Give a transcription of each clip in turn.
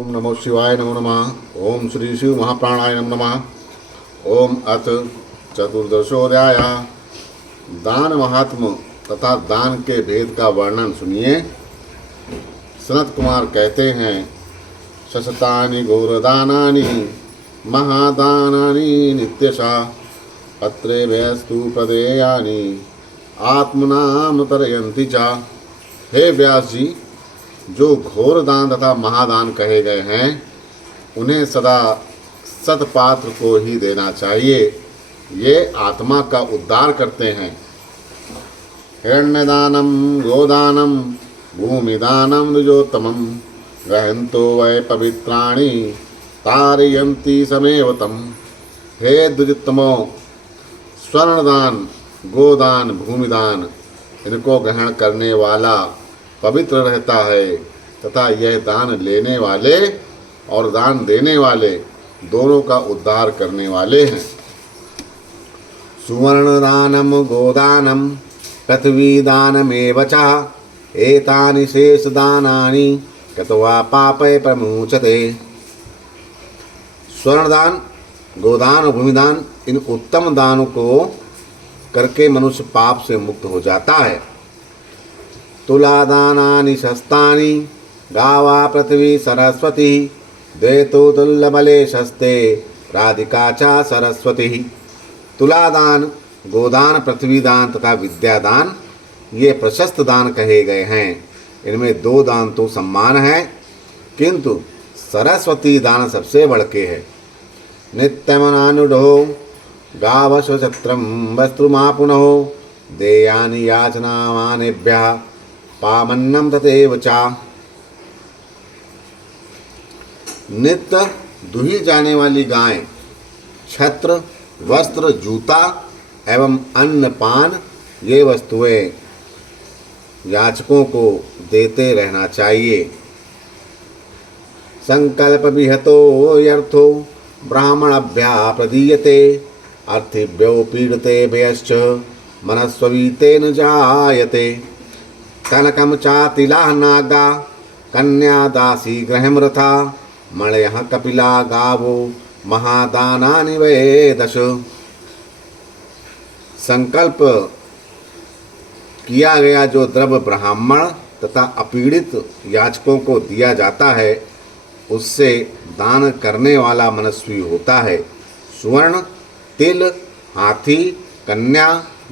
ओम नमो शिवाय नमो नमः। ओम श्री शिव महाप्राणाय नमो नमः। ओम अथ चतुर्दशोऽध्याय। दान महात्म तथा दान के भेद का वर्णन सुनिए। सनत कुमार कहते हैं, शशतानि घोरदानानि महादानानि नित्यशा अत्रे व्यस्तु प्रदेयानि आत्मनाम तरयन्ति चा। हे व्यास जी, जो घोर दान तथा महादान कहे गए हैं उन्हें सदा सत्पात्र को ही देना चाहिए। ये आत्मा का उद्धार करते हैं। हिरण्यदानम गोदानम भूमिदानम द्विजोत्तमम गहंतो वै पवित्राणि तारयन्ति समेवतम। हे द्विजोत्तमो, स्वर्णदान गोदान भूमिदान इनको ग्रहण करने वाला पवित्र रहता है तथा यह दान लेने वाले और दान देने वाले दोनों का उद्धार करने वाले हैं। सुवर्णदानम गोदानम पृथ्वीदानमेव च एतानि शेषदानानि कृत्वा पापे प्रमुच्यते। स्वर्णदान गोदान और भूमिदान इन उत्तम दानों को करके मनुष्य पाप से मुक्त हो जाता है। तुलादानानि शस्तानि गावा पृथ्वी सरस्वती द्वैतो तुल्यबले शस्ते राधिका च सरस्वती। तुलादान गोदान पृथ्वीदान तथा विद्यादान ये प्रशस्त दान कहे गए हैं। इनमें दो दान तो सम्मान है, किंतु सरस्वती दान सबसे बढ़ के है। नित्यमनानुढो गावशत्रम वस्त्रुमापुनो देयानि याचनामानेभ्यः पामन्नम तथैव चा। नित्य दुही जाने वाली गाय, छत्र, वस्त्र, जूता एवं अन्न पान ये वस्तुएं याचकों को देते रहना चाहिए। संकल्प विहतो यर्थो ब्राह्मणभ्या प्रदीयते अर्थिभ्यो पीड़ते भयश्च मनस्वीतेन जायते। कनकम चातिला नागा कन्या दासी गृहमृथा मणयः कपिला गावो महादानानि वै दश। संकल्प किया गया जो द्रव्य ब्राह्मण तथा अपीड़ित याचकों को दिया जाता है उससे दान करने वाला मनस्वी होता है। स्वर्ण, तिल, हाथी, कन्या,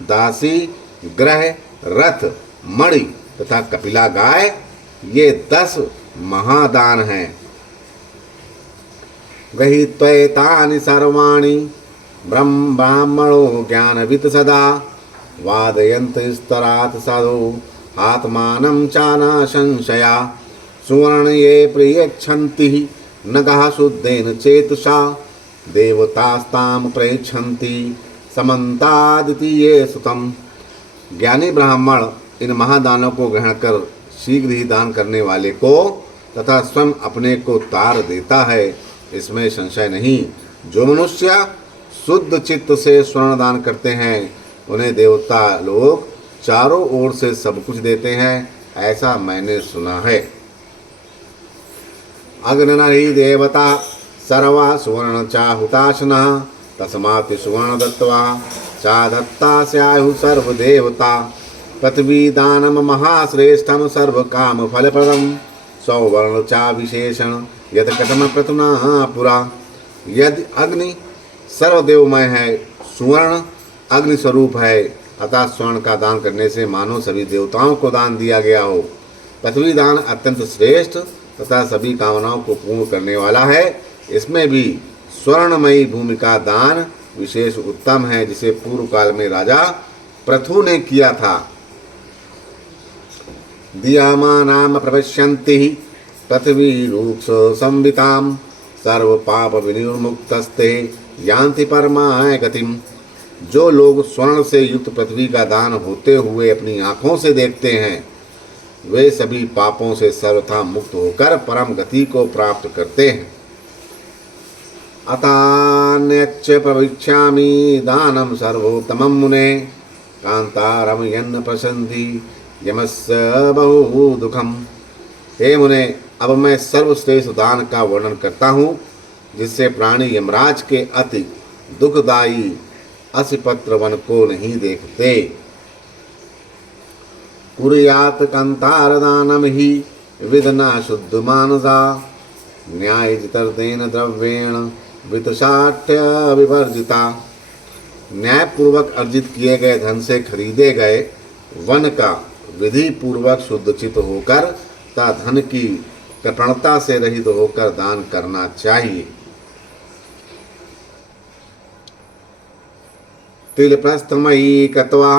दासी, ग्रह, रथ, मणि तथा कपिला गाय ये 10 महादान हैं। गृहीत्वैतानि सर्वाणि ब्राह्मणो ज्ञानवित् सदा वादयन्त स्तरात् साधु आत्मानं चाना संशया। सुवर्ण ये प्रयच्छन्ति नगः शुद्धेन चेतसा देवतास्तां प्रयच्छन्ति समन्तादितीये सुतम। ज्ञानी ब्राह्मण इन महादानों को ग्रहण कर शीघ्र ही दान करने वाले को तथा स्वयं अपने को तार देता है, इसमें संशय नहीं। जो मनुष्य शुद्ध चित्त से स्वर्ण दान करते हैं उन्हें देवता लोग चारों ओर से सब कुछ देते हैं, ऐसा मैंने सुना है। अग्ननरि देवता सर्वा सुवर्ण चाहुताशना तस्मात् सुवर्ण दत्त्वा चा दत्ता स्यायुः सर्वदेवता। पृथ्वी दानम महाश्रेष्ठम सर्व काम फलप्रदम सौवर्ण चा विशेषण यद कटम प्रथुना पुरा। यदि अग्नि सर्वदेवमय है, सुवर्ण अग्नि स्वरूप है, अतः स्वर्ण का दान करने से मानो सभी देवताओं को दान दिया गया हो। पृथ्वी दान अत्यंत श्रेष्ठ तथा सभी कामनाओं को पूर्ण करने वाला है। इसमें भी स्वर्णमयी भूमि का दान विशेष उत्तम है, जिसे पूर्व काल में राजा पृथु ने किया था। दियामानाम प्रपश्यन्ति पृथ्वी रूक्ष संविताम सर्व पाप विनिर्मुक्तस्ते यान्ति परमाय गतिम। जो लोग स्वर्ण से युक्त पृथ्वी का दान होते हुए अपनी आँखों से देखते हैं वे सभी पापों से सर्वथा मुक्त होकर परम गति को प्राप्त करते हैं। अतान्यच्च प्रविच्छामि दानम सर्वोत्तमं मुने कांतारम यन्न प्रसन्ति यमस्य बहु दुखम। हे मुने, अब मैं सर्वश्रेष्ठ दान का वर्णन करता हूँ, जिससे प्राणी यमराज के अति दुखदायी असिपत्र वन को नहीं देखते। कुर्यात कंतार दानम ही विदना शुद्ध मानसा, न्याय जितर्देन द्रव्येण वितशाठ्य विवर्जिता। न्यायपूर्वक अर्जित किए गए धन से खरीदे गए वन का विधि पूर्वक शुद्धचित होकर तथा धन की कृपणता से रहित होकर दान करना चाहिए। तिलप्रस्थमयी कृत्वा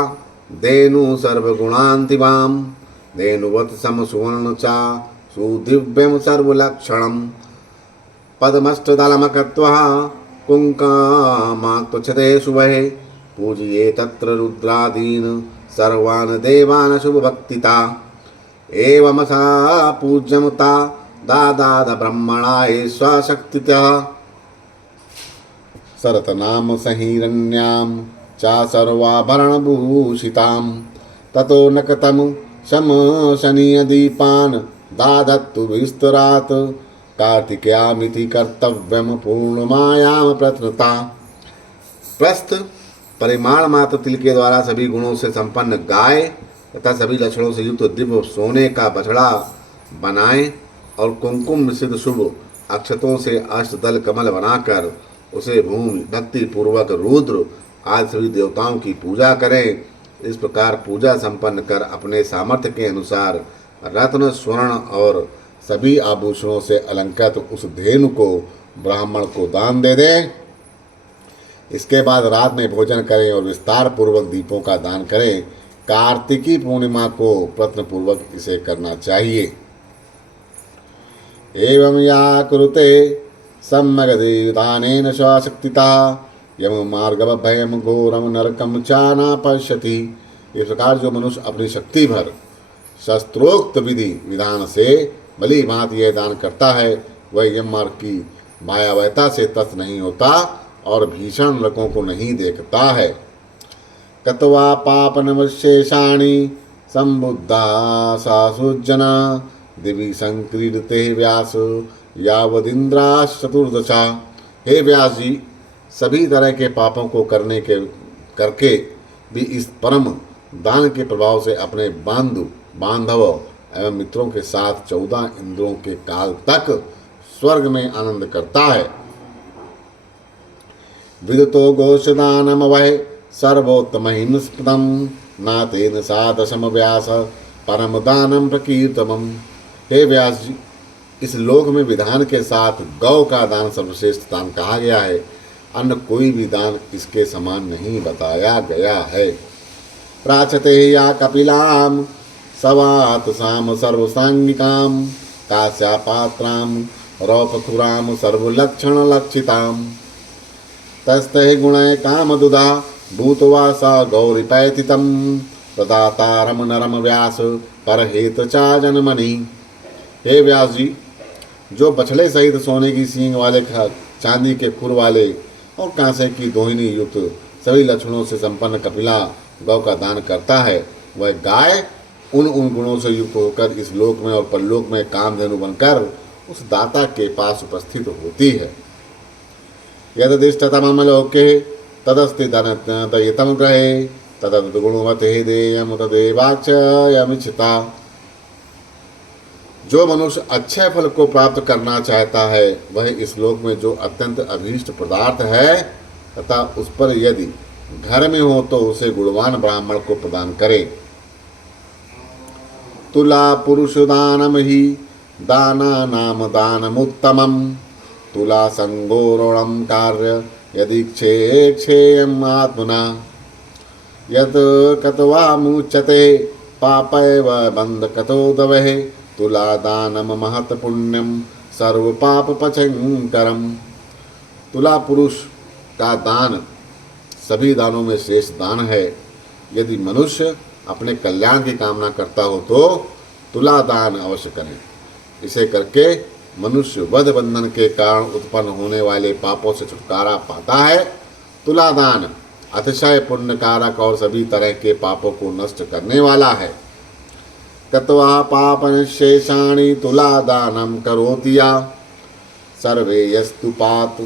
धेनु सर्वगुणान्तिमां, धेनुवत् सम सुवर्ण चा सुदिव्यं सर्वलक्षणं, पद्मष्टदलं कृत्वा कुङ्कुमात्क्षते शुभे, पूजये तत्र रुद्रादीन् सर्वान् देवान् शुभभक्तिता। एवं सा पूज्यमुता दादाद ब्रह्मणाय स्वशक्तितः, सरतनाम सहिरण्यां चा सर्वाभरणभूषितां, ततो नकतं शमशनीयदीपान् दादत्तु विस्तरात्, कार्तिकेयामिति कर्तव्यं पूर्णमायां प्रत्नता। प्रस्थ परिमाण मात्र तिल के द्वारा सभी गुणों से संपन्न गाय तथा सभी लक्षणों से युक्त दिव्य सोने का बछड़ा बनाएं और कुमकुम मिश्रित शुभ अक्षतों से अष्टदल कमल बनाकर उसे भूमि भक्ति पूर्वक रुद्र आदि सभी देवताओं की पूजा करें। इस प्रकार पूजा संपन्न कर अपने सामर्थ्य के अनुसार रत्न स्वर्ण और सभी आभूषणों से अलंकृत उस धेनु को ब्राह्मण को दान दे दें। इसके बाद रात में भोजन करें और विस्तार पूर्वक दीपों का दान करें। कार्तिकी पूर्णिमा को प्रत्न पूर्वक इसे करना चाहिए। एवं या कुरुते सम्यग्दानेन स्वशक्तिता, यम मार्गव भयम घोरम नरकम चाना पश्यति। इस प्रकार जो मनुष्य अपनी शक्ति भर शस्त्रोक्त विधि विधान से भली भांति यह दान करता है, वह यम मार्ग की मायावहता से त्रस्त नहीं होता और भीषण नरकों को नहीं देखता है। कत्वा पापनमशेषाणि संबुद्धा सासुजना, दिवि संक्रीडते व्यास यावदिंद्रास चतुर्दशा। हे व्यास जी, सभी तरह के पापों को करके भी इस परम दान के प्रभाव से अपने बांधव एवं मित्रों के साथ 14 इंद्रों के काल तक स्वर्ग में आनंद करता है। विदतो गोषदानम वह सर्वोत्तम स्पदम, नातेन सादशम व्यास परम दानम प्रकीर्तमम। हे व्यास जी, इस लोक में विधान के साथ गौ का दान सर्वश्रेष्ठ दान कहा गया है। अन्य कोई भी दान इसके समान नहीं बताया गया है। प्राचते या कपिलाम सवात साम सर्वसांगिकाम, काश्यापात्राम रौपखुराम सर्वलक्षण लक्षिताम, तस्ते गुणय कामदुदा भूतवा सा गौरीपैतितम, प्रदातारम नरम व्यास परहेत चा जनमणि। हे व्यास जी, जो बछड़े सहित सोने की सींग वाले चांदी के खुर वाले और कांसे की दोहिनी युक्त सभी लक्षणों से संपन्न कपिला गौ का दान करता है, वह गाय उन गुणों से युक्त होकर इस लोक में और परलोक में कामधेनु बनकर उस दाता के पास उपस्थित होती है। यदिष्टतमं लोके तदस्ति दयितं ग्रहे, तदगुणवते देयं तदेवाक्षयमिच्छता। जो मनुष्य अच्छे फल को प्राप्त करना चाहता है, वह इस लोक में जो अत्यंत अभीष्ट पदार्थ है तथा उस पर यदि घर में हो तो उसे गुणवान ब्राह्मण को प्रदान करे। तुला पुरुष दानम ही दाना नाम दानमुत्तमम, तुला संगोरणम कार्य यदि क्षेयम आत्मना, यत कतवा मुच्यते पापैव बंध कतो दवहे, तुला दानम महत पुण्यम सर्व पाप पचंकरम। तुला पुरुष का दान सभी दानों में श्रेष्ठ दान है। यदि मनुष्य अपने कल्याण की कामना करता हो तो तुला दान अवश्य करें। इसे करके मनुष्य वध बंधन के कारण उत्पन्न होने वाले पापों से छुटकारा पाता है। तुला दान अतिशय पुण्यकारक और सभी तरह के पापों को नष्ट करने वाला है। कृत्वा पापनिःशेषाणि तुलादानं करोति या सर्वे यस्तु पातु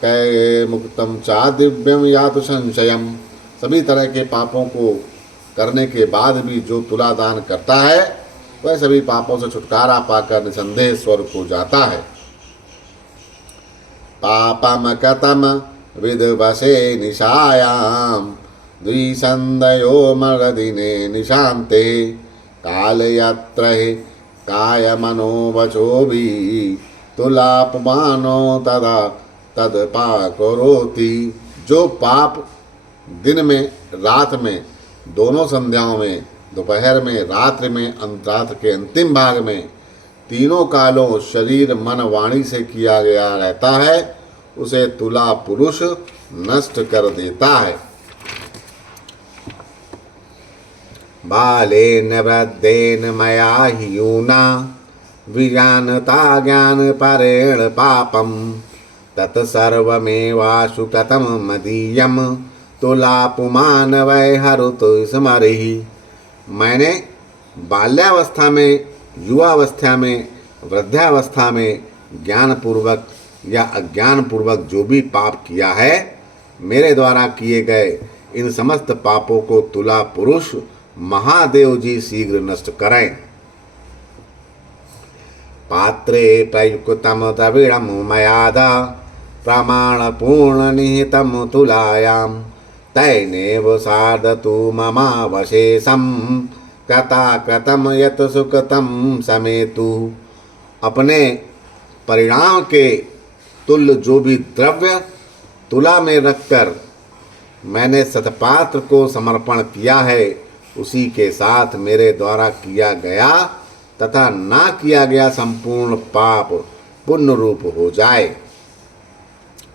कै मुक्तम चा दिव्यम या तो संशयम। सभी तरह के पापों को करने के बाद भी जो तुलादान करता है वह सभी पापों से छुटकारा पाकर निसंदेह स्वर्ग को जाता है। पापम कतम विदवसे निशायाम द्विसंदयो मरदिने निशांते कालयात्र काय मनो वचो भी तुलापमानो तदा तदपा करोति। जो पाप दिन में रात में दोनों संध्याओं में, दोपहर में, रात्रि में, अंतरात्र के अंतिम भाग में, तीनों कालों शरीर मन वाणी से किया गया रहता है, उसे तुला पुरुष नष्ट कर देता है। बालेन वृद्धेन मया हि यूना विजानता ज्ञान परेण पापम तत्सर्वमेवाशु कथम मदीयम तुलापुमान वै हरुतु स्मरिहि। मैंने बाल्यावस्था में, युवावस्था में, वृद्धावस्था में ज्ञानपूर्वक या अज्ञानपूर्वक जो भी पाप किया है, मेरे द्वारा किए गए इन समस्त पापों को तुला पुरुष महादेव जी शीघ्र नष्ट करें। पात्रे प्रयुक्तम द्रविड़म मयादा प्रमाण पूर्ण निहितम तुलायाम तैनेव सार्धतु ममावशेषम कथा कृतम यत सुकृतम समेतु। अपने परिणाम के तुल्य जो भी द्रव्य तुला में रखकर मैंने सतपात्र को समर्पण किया है, उसी के साथ मेरे द्वारा किया गया तथा ना किया गया संपूर्ण पाप पुण्य रूप हो जाए।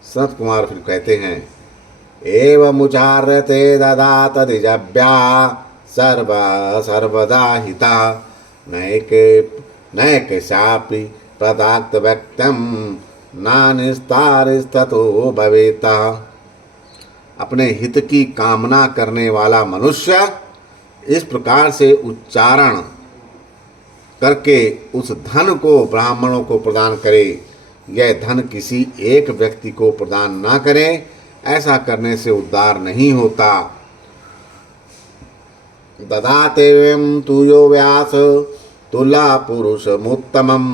सनत कुमार फिर कहते हैं, एवं उचार्यते ददात द्विजभ्या सर्वदा हिता नैक शापि प्रदाक्त व्यक्तम नानिस्तारिस्ततो भवेता। अपने हित की कामना करने वाला मनुष्य इस प्रकार से उच्चारण करके उस धन को ब्राह्मणों को प्रदान करे। यह धन किसी एक व्यक्ति को प्रदान ना करे, ऐसा करने से उद्धार नहीं होता। ददातेवं तुयो व्यास तुला पुरुषमुत्तमं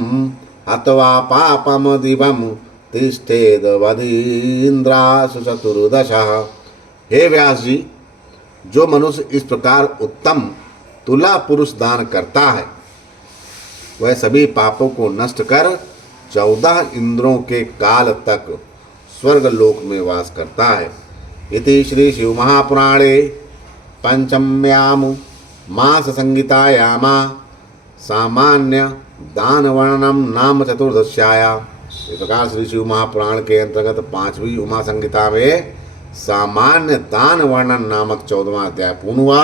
हत्वा पापम दिवम तिष्ठेद वधीन्द्रासु चतुर्दशः। हे व्यास जी, जो मनुष्य इस प्रकार उत्तम तुला पुरुष दान करता है, वह सभी पापों को नष्ट कर 14 इंद्रों के काल तक स्वर्ग लोक में वास करता है। इति श्री शिव महापुराणे पंचम्याम मास संहितायामा सामान्य दान वर्णनम नाम चतुर्दश्याया। इस प्रकार श्री शिव महापुराण के अंतर्गत 5वीं उमा संहिता में सामान्य दान वर्णन नामक 14वां अध्याय पूर्ण हुआ।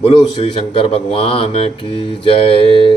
बोलो श्री शंकर भगवान की जय।